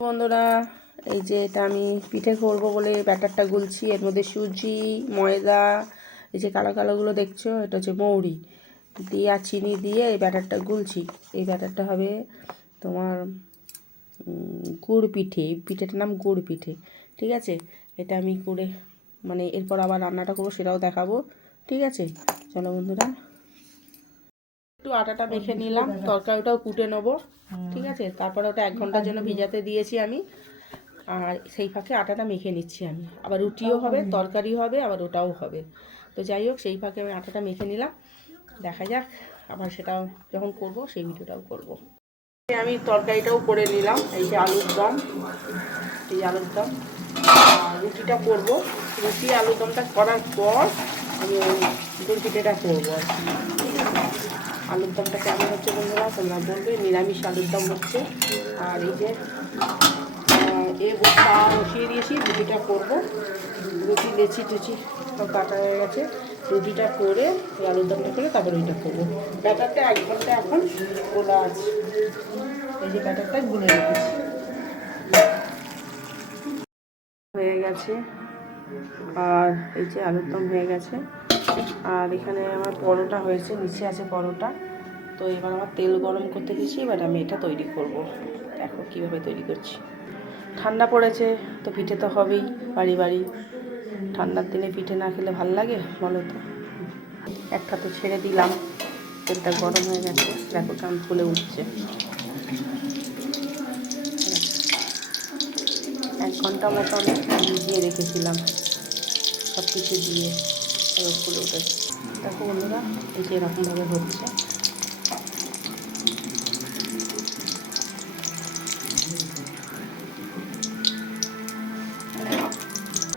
বন্ধুরা, এই যে এটা আমি পিঠে করব বলে ব্যাটারটা গুলছি। এর মধ্যে সুজি, ময়দা, এই যে কালো কালোগুলো দেখছো, এটা হচ্ছে মৌরি দিয়ে আর চিনি দিয়ে এই ব্যাটারটা গুলছি। এই ব্যাটারটা হবে তোমার গুড় পিঠে। এই পিঠেটার নাম গুড় পিঠে, ঠিক আছে? এটা আমি করে মানে এরপর আবার রান্নাটা করবো, সেটাও দেখাবো, ঠিক আছে? চলো বন্ধুরা, একটু আটাটা মেখে নিলাম, তরকারিটাও কুটে নেবো, ঠিক আছে? তারপরে ওটা 1 ঘন্টার জন্য ভিজাতে দিয়েছি আমি, আর সেই ফাঁকে আটাটা মেখে নিচ্ছি আমি। আবার রুটিও হবে, তরকারি হবে, আবার ওটাও হবে। তো যাই হোক, সেই ফাঁকে আমি আটাটা মেখে নিলাম। দেখা যাক, আবার সেটাও যখন করব সেই ভিডিওটাও করব। আমি তরকারিটাও করে নিলাম। এই যে আলুর দম, এই আলুর দম, আর রুটিটা করব। রুটি আলুর দমটা করার পর আমি ওই গুড় পিঠেটা করবো আর কি। আলুর দমটা কেমন হচ্ছে বন্ধুরা তোমরা বলবে। নিরামিষ আলুর দম হচ্ছে। আর এই যে বস্তা বসিয়ে দিয়েছি, রুটিটা করবো। রুটি লেচি টুচি সব কাটা হয়ে গেছে। রুটিটা করে এই আলুর দমটা করে তারপরে ওইটা করবো। ব্যাটারটা 1 ঘন্টা এখন গোলা আছে। এই যে ব্যাটারটা গুলে রেখেছি, হয়ে গেছে। আর এই যে আলুর দম হয়ে গেছে। আর এখানে আমার পরোটা হয়েছে, নিচে আছে পরোটা। তো এবার আমার তেল গরম করতে দিয়েছি, এবার আমি এটা তৈরি করব। দেখো কীভাবে তৈরি করছি। ঠান্ডা পড়েছে তো পিঠে তো হবেই বাড়ি বাড়ি। ঠান্ডার দিনে পিঠে না খেলে ভাল লাগে বলো তো? একটা তো ছেড়ে দিলাম, তেলটা গরম হয়ে গেছে, দেখো কেমন ফুলে উঠছে। 1 ঘন্টা মতন ভিজিয়ে রেখেছিলাম সব কিছু দিয়ে, এবার ফুলে উঠেছে। দেখো বন্ধুরা, এই যে এরকমভাবে হচ্ছে।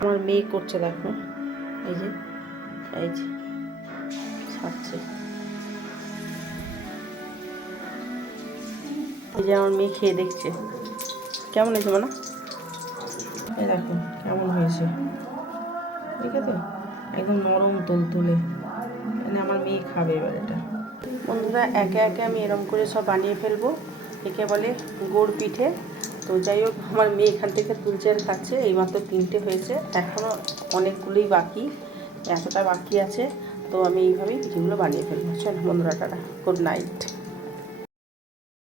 আমার মেয়ে করছে, দেখো এই যে ছাড়ছে। এই যে আমার মেয়ে খেয়ে দেখছে কেমন হয়েছে মানে। এই দেখো কেমন হয়েছে, ঠিক আছে? একদম নরম তুলতুলে। মানে আমার মেয়ে খাবে এবার এটা। বন্ধুরা, একে একে আমি এরম করে সব বানিয়ে ফেলবো। একে বলে গুড় পিঠে। তো যাই হোক, আমার মেয়ে এখান থেকে তুলছে আর খাচ্ছে। এইমাত্র 3টে হয়েছে, এখনও অনেকগুলোই বাকি, এতটা বাকি আছে। তো আমি এইভাবেই পিঠেগুলো বানিয়ে ফেলবো। চল বন্ধুরা, টাটা, গুড নাইট।